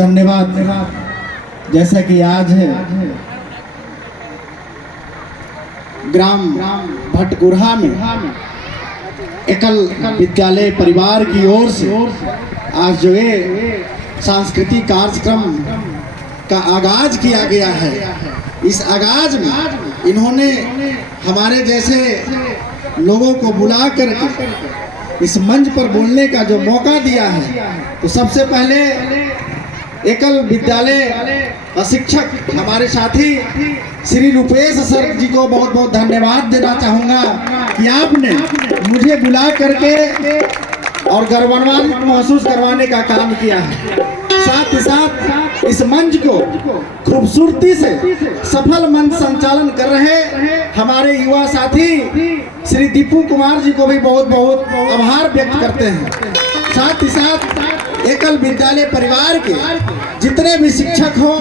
धन्यवाद। जैसा कि आज है ग्राम भटकुरहा में एकल विद्यालय परिवार की ओर से आज जो ये सांस्कृतिक कार्यक्रम का आगाज किया गया है, इस आगाज में इन्होंने हमारे जैसे लोगों को बुला कर इस मंच पर बोलने का जो मौका दिया है, तो सबसे पहले एकल विद्यालय शिक्षक हमारे साथी श्री रूपेश सर जी को बहुत बहुत धन्यवाद देना चाहूँगा कि आपने मुझे बुला करके और गौरवान्वित महसूस करवाने का काम किया है। साथ ही साथ इस मंच को खूबसूरती से सफल मंच संचालन कर रहे हमारे युवा साथी श्री दीपू कुमार जी को भी बहुत बहुत आभार व्यक्त करते हैं। साथ ही साथ एकल विद्यालय परिवार के जितने भी शिक्षक हो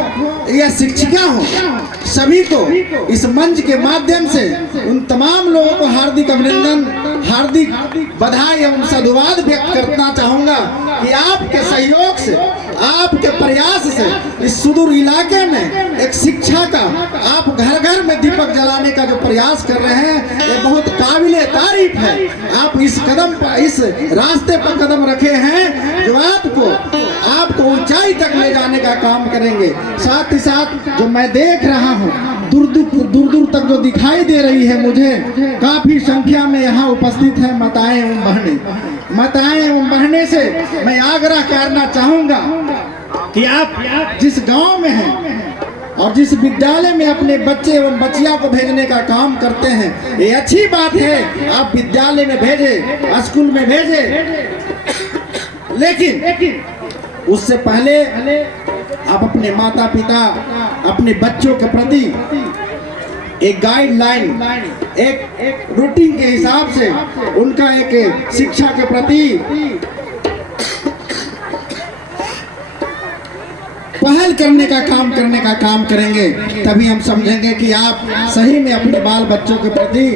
या शिक्षिका हो, सभी को इस मंच के माध्यम से उन तमाम लोगों को हार्दिक अभिनंदन, हार्दिक बधाई एवं साधुवाद व्यक्त करना चाहूँगा कि आपके सहयोग से, आपके प्रयास से इस सुदूर इलाके में एक शिक्षा का आप घर घर में दीपक जलाने का जो प्रयास कर रहे हैं, ये बहुत काबिले तारीफ है। आप इस कदम पर, इस रास्ते पर कदम रखे हैं जो आपको ऊंचाई तक ले जाने का काम करेंगे। साथ ही साथ जो मैं देख रहा हूँ दूर दूर तक जो दिखाई दे रही है, मुझे काफी संख्या में यहाँ उपस्थित है माताएं एवं बहनें से मैं आग्रह करना चाहूँगा कि आप जिस गांव में हैं और जिस विद्यालय में अपने बच्चे एवं बच्चियों को भेजने का काम करते हैं, ये अच्छी बात है, आप विद्यालय में भेजें, स्कूल में भेजें, लेकिन उससे पहले आप अपने माता पिता, अपने बच्चों के प्रति एक गाइडलाइन, एक रूटीन के हिसाब से उनका एक शिक्षा के प्रति पहल करने का काम करेंगे, तभी हम समझेंगे कि आप सही में अपने बाल बच्चों के प्रति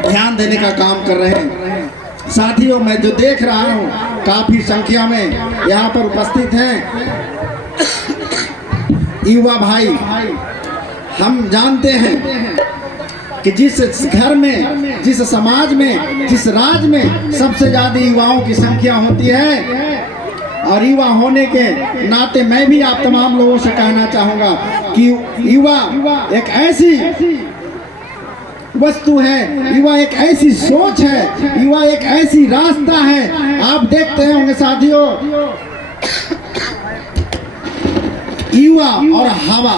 ध्यान देने का काम कर रहे हैं। साथियों, मैं जो देख रहा हूँ काफी संख्या में यहाँ पर उपस्थित हैं युवा भाई। हम जानते हैं कि जिस घर में, जिस समाज में, जिस राज्य में सबसे ज्यादा युवाओं की संख्या होती है, और युवा होने के नाते मैं भी आप तमाम लोगों से कहना चाहूँगा कि युवा एक ऐसी वस्तु है, युवा एक ऐसी सोच है, युवा एक ऐसी रास्ता है। आप देखते होंगे साथियों, युवा और हवा,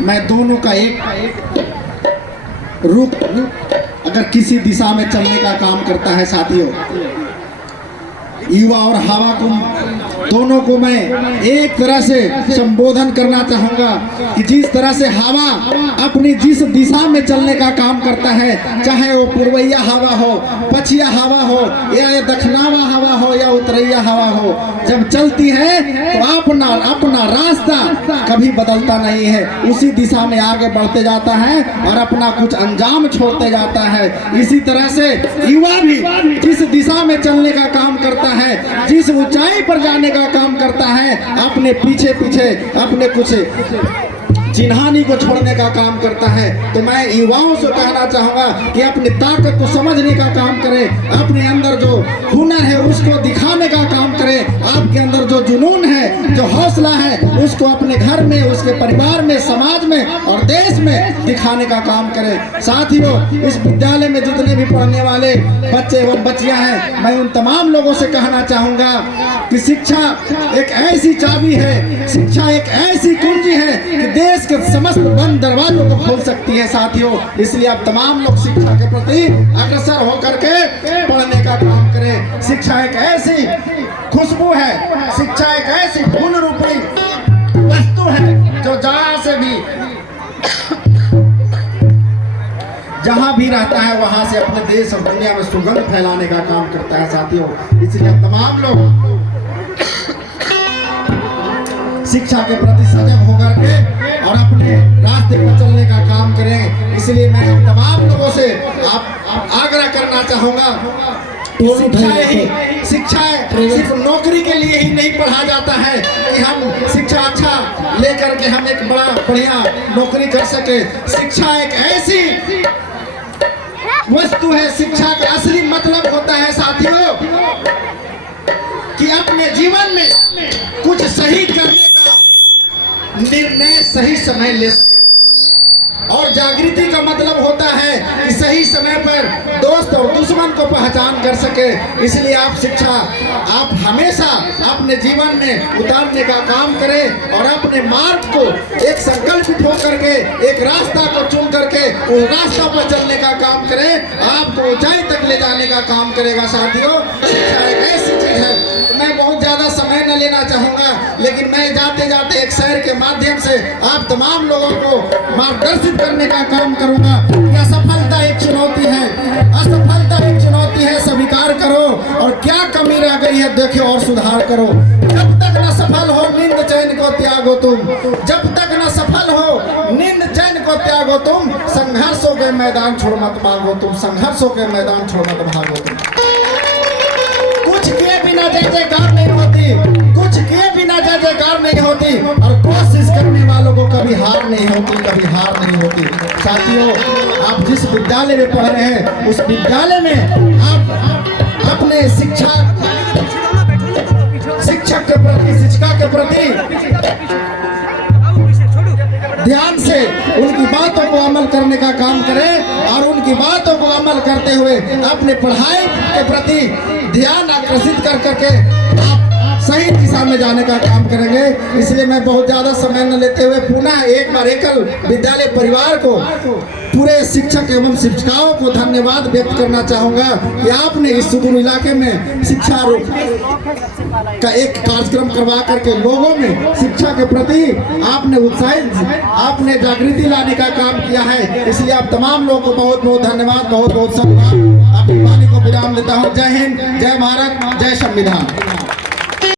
मैं दोनों का एक रुख अगर किसी दिशा में चलने का काम करता है साथियों, युवा और हवा को दोनों को मैं एक तरह से संबोधन करना चाहूँगा कि जिस तरह से हवा अपनी जिस दिशा में चलने का काम करता है, चाहे वो पूर्वैया हवा हो, पछिया हवा हो, या दक्षिणावा हवा हो, या उत्तरैया हवा हो, जब चलती है तो अपना रास्ता कभी बदलता नहीं है, उसी दिशा में आगे बढ़ते जाता है और अपना कुछ अंजाम छोड़ते जाता है। इसी तरह से युवा भी जिस दिशा में चलने का काम करता है, जिस ऊंचाई पर जाने का काम करता है, अपने पीछे अपने कुछ चिन्हानी को छोड़ने का काम करता है। तो मैं युवाओं से कहना चाहूँगा कि अपनी ताकत को समझने का काम करें, अपने अंदर जो हुनर है उसको दिखाने का काम करें, आपके अंदर जो जुनून है, जो हौसला है, उसको अपने घर में, उसके परिवार में, समाज में और देश में दिखाने का काम करें। साथियों, इस विद्यालय में जितने भी पढ़ने वाले बच्चे एवं बच्चियाँ हैं, मैं उन तमाम लोगों से कहना चाहूँगा कि शिक्षा एक ऐसी चाबी है, शिक्षा एक ऐसी कुंजी है कि देश के समस्त बंद दरवाजों को खोल सकती है। साथियों, इसलिए आप तमाम लोग शिक्षा के प्रति अग्रसर होकर के पढ़ने का काम करें। शिक्षा एक ऐसी खुशबू है, शिक्षा एक ऐसी फूल रूपी वस्तु है जो जहाँ भी रहता है वहां से अपने देश और दुनिया में सुगंध फैलाने का काम करता है। साथियों, इसलिए आप तमाम लोग शिक्षा के प्रति सजग होकर के और अपने रास्ते पर चलने का काम करें। इसलिए मैं तमाम लोगों से आप आग्रह करना चाहूँगा, शिक्षा ही शिक्षा सिर्फ नौकरी के लिए ही नहीं पढ़ा जाता है कि हम शिक्षा अच्छा लेकर के हम एक बड़ा बढ़िया नौकरी कर सके। शिक्षा एक ऐसी वस्तु है, शिक्षा का असली मतलब होता है साथियों कि अपने जीवन में कुछ सही करने का निर्णय सही समय ले सके। और जागृति का मतलब होता है कि सही समय पर दोस्त और दुश्मन को पहचान कर सके। इसलिए आप शिक्षा आप हमेशा अपने जीवन में उतारने का काम करें और अपने मार्ग को एक संकल्पित होकर के एक रास्ता को चुन करके उस रास्ता पर चलने का काम करें, आपको ऊंचाई तक ले जाने का काम करेगा। साथियों, शिक्षा एक ऐसी चीज है, मैं बहुत ज्यादा समय न लेना चाहूंगा, लेकिन मैं जाते जाते एक शहर के माध्यम से आप तमाम लोगों को मार्गदर्शित करने का काम करूंगा कि असफलता एक चुनौती है, असफलता एक चुनौती है, स्वीकार करो और क्या कमी रह गई है देखो और सुधार करो। जब तक न सफल हो नींद चैन को त्यागो तुम, जब तक न सफल हो नींद चैन को त्यागो तुम, संघर्षों के मैदान छोड़ मत भागो तुम, संघर्षों के मैदान छोड़ मत भागो तुम। कुछ किए बिना जय जयकार नहीं होती, कुछ किए बिना जय जयकार नहीं होती, और कोशिश करने वालों को कभी हार नहीं होती, कभी हार नहीं होती। साथियों, आप जिस विद्यालय में पढ़ रहे हैं उस विद्यालय में आप अपने शिक्षक के प्रति, शिक्षिका के प्रति ध्यान से उनकी बातों को अमल करने का काम करें और उनकी बातों को अमल करते हुए अपने पढ़ाई के प्रति ध्यान आकर्षित कर करके आप सही दिशा में जाने का काम करेंगे। इसलिए मैं बहुत ज़्यादा समय न लेते हुए पुनः एक बार एकल विद्यालय परिवार को, पूरे शिक्षक एवं शिक्षिकाओं को धन्यवाद व्यक्त करना चाहूँगा कि आपने इस सुदूर इलाके में शिक्षा का एक कार्यक्रम करवा करके लोगों में शिक्षा के प्रति आपने उत्साहित, आपने जागृति लाने का काम किया है। इसलिए आप तमाम लोगों को बहुत बहुत धन्यवाद, बहुत बहुत सम्मान। आपकी वाणी को विराम देता हूँ। जय हिंद, जय भारत, जय संविधान।